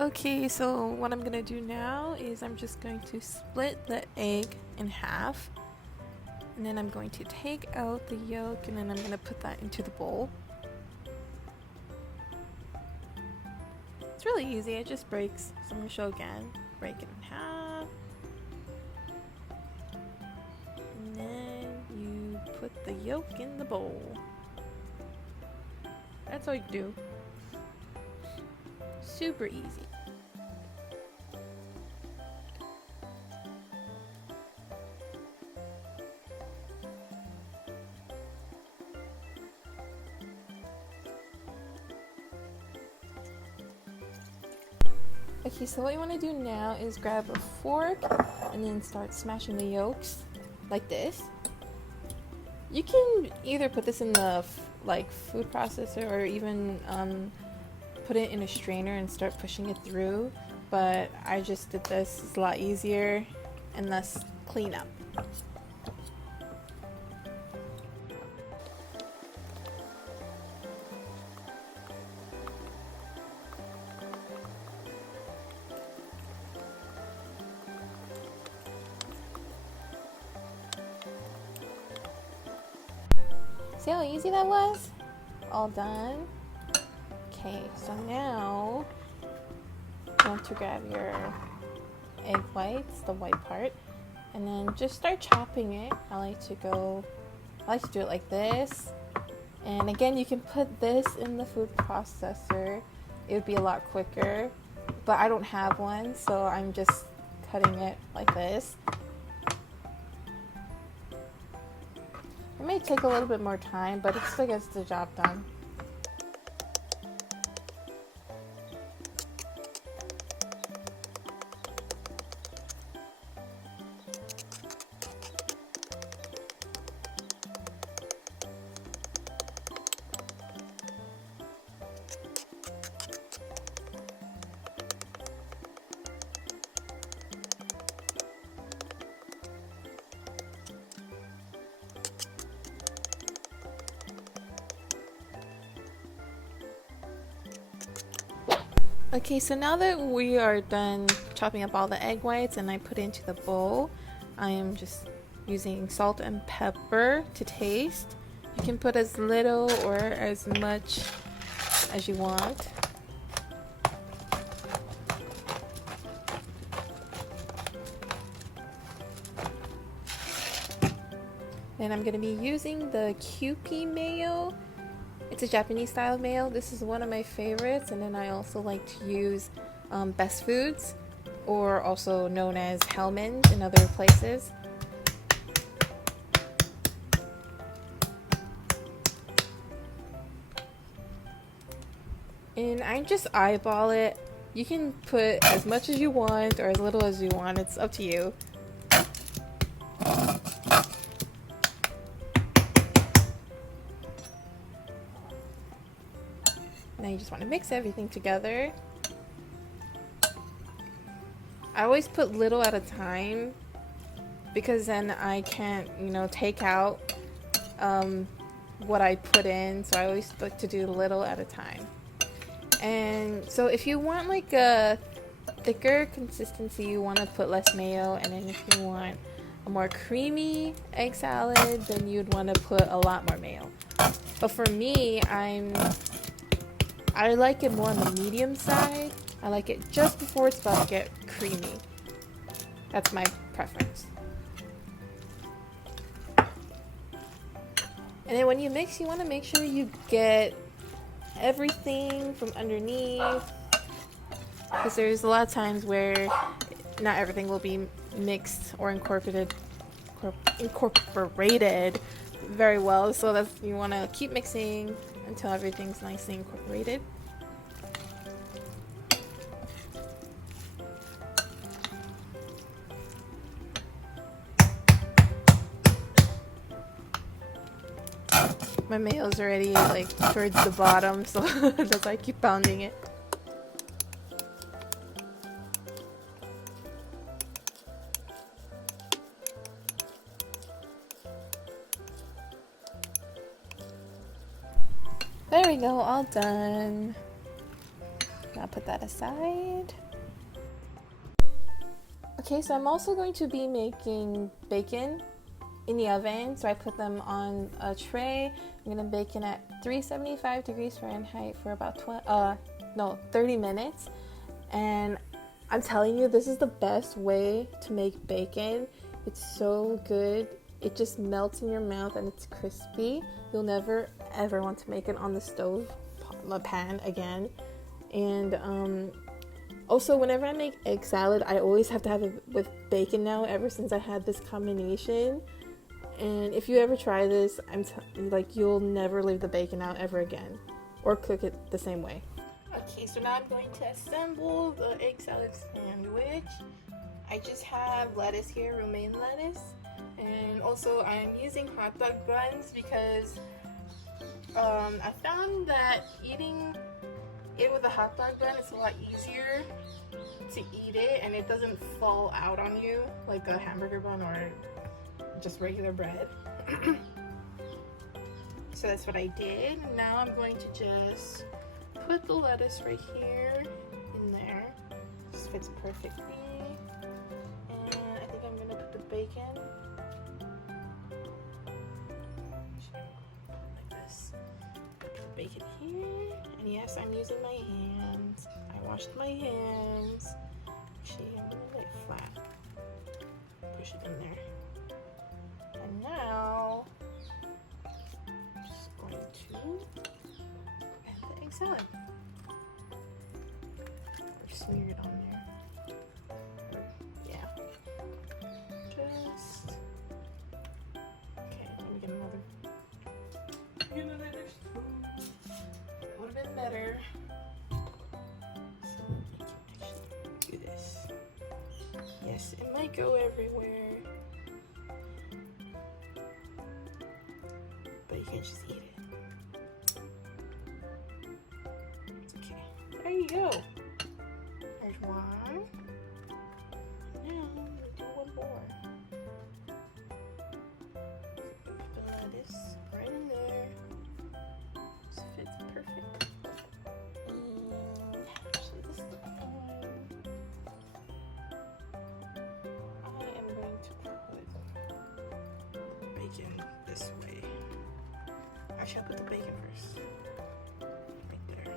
Okay, so what I'm gonna do now is I'm just going to split the egg in half, and then I'm going to take out the yolk, and then I'm gonna put that into the bowl. It's really easy, it just breaks. So I'm gonna show again. Break it in half, and then you put the yolk in the bowl. That's all you do. Super easy. Okay, so what you want to do now is grab a fork and then start smashing the yolks like this. You can either put this in the food processor or even put it in a strainer and start pushing it through, but I just did this. It's a lot easier and less cleanup. See how easy that was? All done. Okay, so now you want to grab your egg whites, the white part, and then just start chopping it. I like to do it like this. And again, you can put this in the food processor. It would be a lot quicker, but I don't have one, so I'm just cutting it like this. It may take a little bit more time, but it still gets the job done. Okay, so now that we are done chopping up all the egg whites and I put it into the bowl, I am just using salt and pepper to taste. You can put as little or as much as you want. Then I'm going to be using the Kewpie mayo. It's a Japanese style mayo. This is one of my favorites, and then I also like to use Best Foods, or also known as Hellmann's in other places. And I just eyeball it. You can put as much as you want or as little as you want. It's up to you. Now you just want to mix everything together. I always put little at a time because then I can't, take out what I put in. So I always like to do little at a time. And so if you want like a thicker consistency, you want to put less mayo. And then if you want a more creamy egg salad, then you'd want to put a lot more mayo. But for me, I like it more on the medium side. I like it just before it's about to get creamy. That's my preference. And then when you mix, you want to make sure you get everything from underneath, because there's a lot of times where not everything will be mixed or incorporated very well. So you want to keep mixing until everything's nicely incorporated. My mayo's already towards the bottom, so that's why I keep pounding it. There we go, all done. Gotta put that aside. Okay, so I'm also going to be making bacon in the oven. So I put them on a tray. I'm gonna bake it at 375 degrees Fahrenheit for about 30 minutes. And I'm telling you, this is the best way to make bacon. It's so good. It just melts in your mouth and it's crispy. You'll never ever want to make it on the stove, the pan again. And also, whenever I make egg salad, I always have to have it with bacon now, ever since I had this combination. And if you ever try this, you'll never leave the bacon out ever again, or cook it the same way. Okay, so now I'm going to assemble the egg salad sandwich. I just have lettuce here, romaine lettuce, and also I'm using hot dog buns because I found that eating it with a hot dog bun is a lot easier to eat it, and it doesn't fall out on you like a hamburger bun or just regular bread. So that's what I did. Now I'm going to just put the lettuce right here in there. This fits perfectly. And I think I'm gonna put the bacon like this. Put the bacon here. And yes, I'm using my hands. I washed my hands. Actually, I'm gonna lay it flat. Push it in there. And now, I'm just going to add the egg salad. Or smear it on there. Yeah. Just. Okay, let me get another. Get another spoon. Would have been better. So I can actually do this. Yes, it might go everywhere. But you can't just eat it. It's okay. There you go. There's one. Now I'm gonna do one more. Put the lettuce right in there. This fits perfect. And actually, this is the one. I am going to put bacon this way. Actually, I'll put the bacon first. Right there.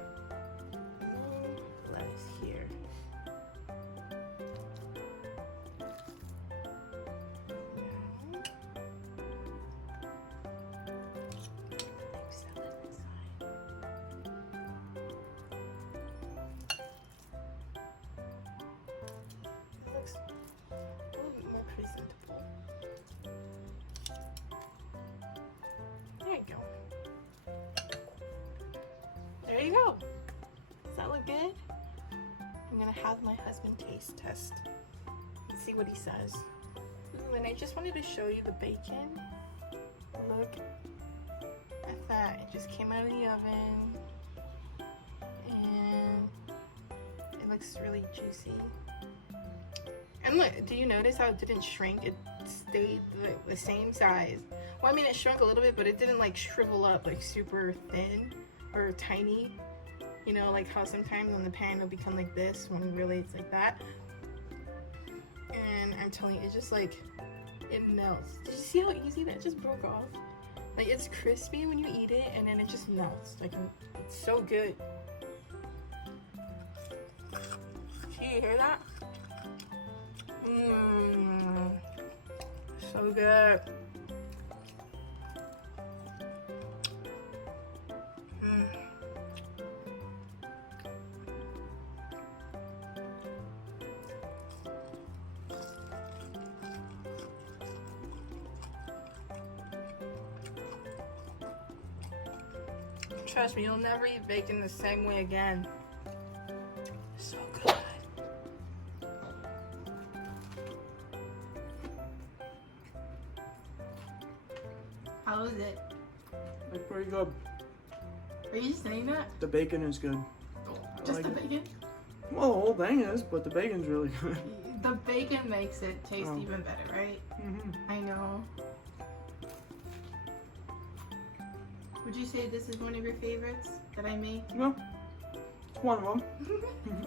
And then lettuce here. Now, egg salad inside. It looks a little bit more presentable. There you go. There you go. Does that look good? I'm gonna have my husband taste test and see what he says. Ooh, and I just wanted to show you the bacon. Look at that. It just came out of the oven. And it looks really juicy. And look, do you notice how it didn't shrink? It stayed the same size. Well, I mean, it shrunk a little bit, but it didn't like shrivel up like super thin or tiny. You know, like how sometimes on the pan it'll become like this when really it's like that. And I'm telling you, it's just like, it melts. Did you see how easy that just broke off? Like, it's crispy when you eat it, and then it just melts. Like, it's so good. Do you hear that? Mmm. So good. Mmm. Trust me, you'll never eat bacon the same way again. So good. How is it? It's pretty good. Are you saying that? The bacon is good. Just like the bacon? Well, the whole thing is, but the bacon's really good. The bacon makes it taste even better, right? Mm-hmm. I know. Would you say this is one of your favorites that I make? Well, one of them.